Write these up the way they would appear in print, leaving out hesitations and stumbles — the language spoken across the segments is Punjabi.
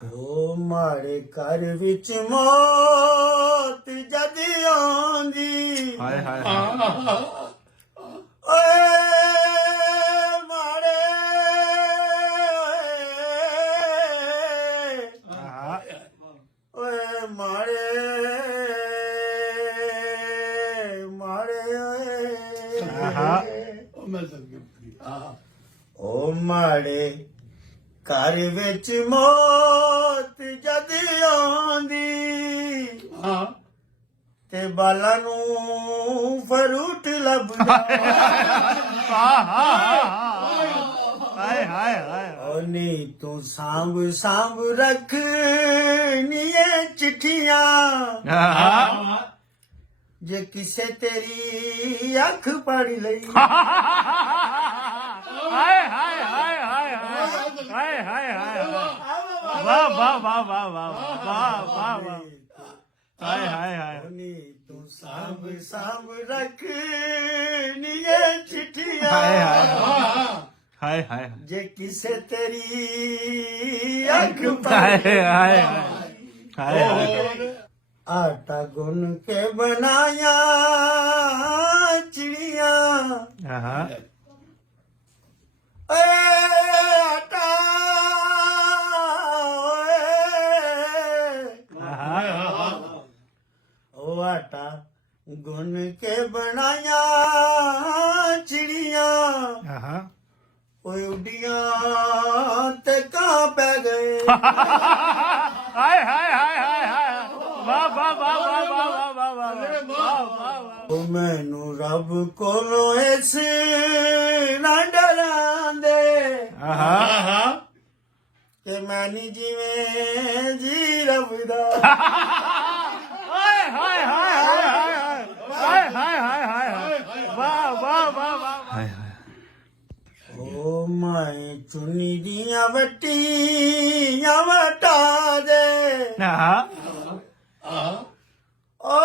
ਓ ਮਾੜੇ ਘਰ ਵਿੱਚ ਮੌਤ ਜਦ ਆਉਂਦੀ ਹਾਏ ਹਾਏ ਓਏ ਮਾੜੇ ਓਏ ਮਾੜੇ ਮਾੜੇ ਓ ਮਾੜੇ ਘਰ ਵਿੱਚ ਮੌਤ ਜਦ ਆਉਂਦੀ ਤੇ ਬਾਲਾਂ ਨੂੰ ਫਰੂਟ ਲੱਭਦਾ ਹਾਏ ਹਾਏ ਹਾਏ ਓ ਨੀ ਤੂੰ ਸਾਂਭ ਸਾਂਭ ਰੱਖ ਨੀਏ ਚਿੱਠੀਆਂ ਜੇ ਕਿਸੇ ਤੇਰੀ ਅੱਖ ਪੜ ਲਈ ਹਾਏ ਹਾਏ ਹਾਏ ਹਾਏ ਹਾਏ ਹਾਏ ਹਾਏ ਵਾਹ ਵਾਹ ਵਾਹ ਵਾਹ ਵਾਹ ਵਾਹ ਵਾਹ ਵਾਹ ਹਾਏ ਹਾਏ ਹਾਏ ਨੀ ਤੂੰ ਸਾਂਭ ਸਾਂਭ ਰੱਖ ਨੀਏ ਹਾਏ ਚਿੱਠੀਆਂ ਹਾਏ ਹਾਏ ਜੇ ਕਿਸੇ ਤੇਰੀ ਅੱਖ ਪੜ ਹਾਏ ਹਾਏ ਹਾਏ ਹਾਏ ਆਟਾ ਗੁੰਨ ਕੇ ਬਣਾਇਆ ਚਿੜੀਆਂ ਹਾਂ ਏ ਆਟਾ ਓ ਆਟਾ ਗੁੰਨ ਕੇ ਬਣਾਇਆ ਚਿੜੀਆਂ ਹਾਂ ਓਏ ਉੱਡੀਆਂ ਤੇ ਕਾਂ ਪੈ ਗਏ ਹਾਏ ਹਾਏ ਹਾਏ ਹਾਏ ਹਾਏ ਵਾਹ ਵਾਹ ਵਾਹ ਵਾਹ ਵਾਹ ਵਾਹ ਵਾਹ ਵਾਹ ਓ ਮੈਨੂੰ ਰੱਬ ਕੋਲੋਂ ਇਸ ਨਾ ਡਰਾਂਦੇ ਹਾਂ ਕਿ ਮੈਂ ਨਹੀਂ ਜਿਵੇਂ ਜੀ ਰੱਬ ਦਾ ਹਾਏ ਹਾਏ ਹਾਏ ਹਾਏ ਹਾਏ ਹਾਏ ਹਾਏ ਹਾਏ ਵਾਹ ਵਾਹ ਵਾਹ ਵਾਹ ਹਾਏ ਹਾਏ ਓ ਮੈਂ ਚੁੰਨੀ ਦੀਆਂ ਵੱਟੀਆਂ ਵਟਾ ਦੇ ਹਾਂ ਓ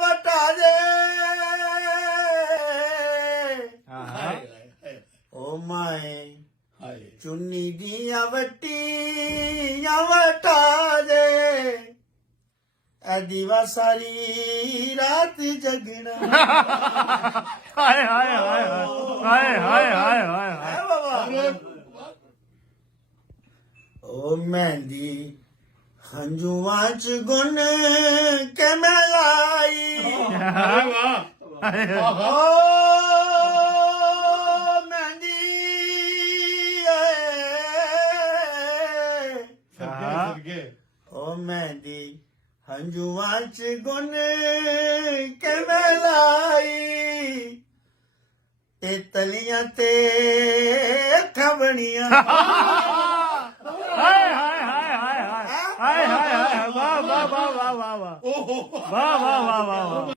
ਵਟਾ ਦੇ ਓ ਮੈਂ ਚੁੰਨੀ ਦੀਆਂ ਵੱਟੀਆਂ ਵਟਾ ਦੇ ਐ ਦੀਵਾ ਸਾਰੀ ਰਾਤ ਜਗਣਾ ਹਾਏ ਹਾਏ ਹਾਏ ਹਾਏ ਹਾਏ ਹਾਏ ਹਾਏ ਹੈ ਬਾਬਾ ਓ ਮਹਿੰਦੀ ਹੰਝੂਆਂ ਚ ਗੁੰਨ ਕੇ ਮੈਂ ਲਾਈ ਓ ਮਹਿੰਦੀ ਓ ਮਹਿੰਦੀ ਹੰਝੂਆਂ ਚ ਗੁੰਨ ਕੇ ਮੈਂ ਲਾਈ ਤੇ ਤਲੀਆਂ ਤੇ ਅੱਖਾਂ ਬਣੀਆਂ ਹਾਏ ਹਾਏ ਹਾਏ ਹਾਏ ਹਾਏ ਹਾਏ ਹਾਏ ਵਾਹ ਵਾਹ ਵਾਹ ਵਾਹ ਵਾਹ ਵਾਹ ਵਾਹ ਵਾਹ ਵਾਹ